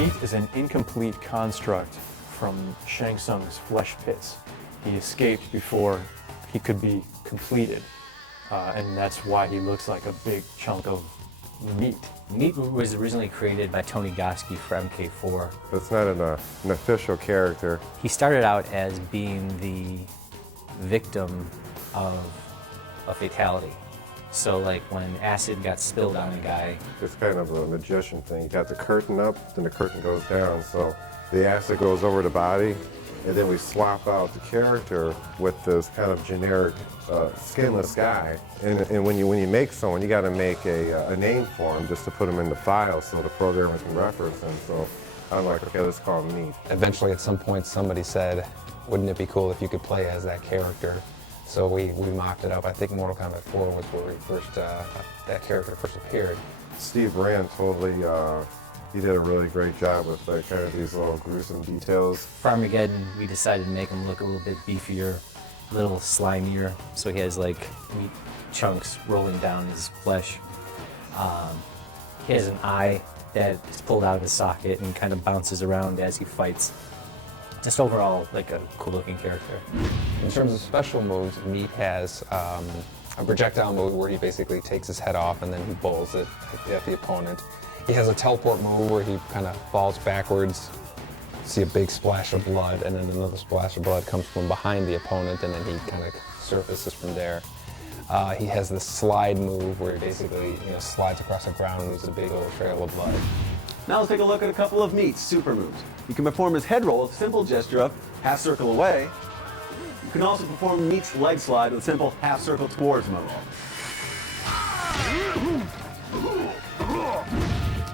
Meat is an incomplete construct from Shang Tsung's flesh pits. He escaped before he could be completed, and that's why he looks like a big chunk of meat. Meat was originally created by Tony Goski for MK4. It's not an official character. He started out as being the victim of a fatality. So like when acid got spilled on a guy. It's kind of a magician thing. You got the curtain up, then the curtain goes down. So the acid goes over the body, and then we swap out the character with this kind of generic skinless guy. And when you make someone, you got to make a name for him just to put him in the file so the programmers can reference him. So I'm like, okay, let's call him Meat. Eventually, at some point, somebody said, wouldn't it be cool if you could play as that character? So we mocked it up. I think Mortal Kombat 4 was where that character first appeared. Steve Rand totally, he did a really great job with like kind of these little gruesome details. For Armageddon, we decided to make him look a little bit beefier, a little slimier, so he has like meat chunks rolling down his flesh. He has an eye that is pulled out of his socket and kind of bounces around as he fights. Just overall, like a cool-looking character. In terms of special moves, Meat has a projectile move where he basically takes his head off and then he bowls it at the opponent. He has a teleport move where he kind of falls backwards, see a big splash of blood, and then another splash of blood comes from behind the opponent, and then he kind of surfaces from there. He has the slide move where he basically slides across the ground and leaves a big old trail of blood. Now let's take a look at a couple of Meat's super moves. You can perform his head roll with a simple gesture of half circle away. You can also perform Meat's leg slide with a simple half circle towards mode.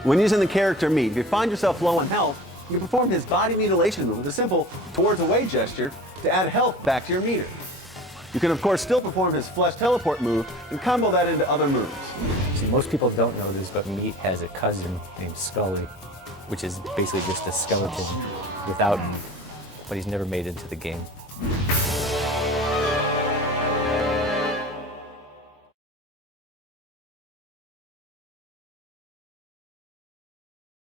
When using the character Meat, if you find yourself low on health, you can perform his body mutilation move with a simple towards away gesture to add health back to your meter. You can of course still perform his flesh teleport move and combo that into other moves. See, most people don't know this, but Meat has a cousin named Scully, which is basically just a skeleton without him, but he's never made it into the game.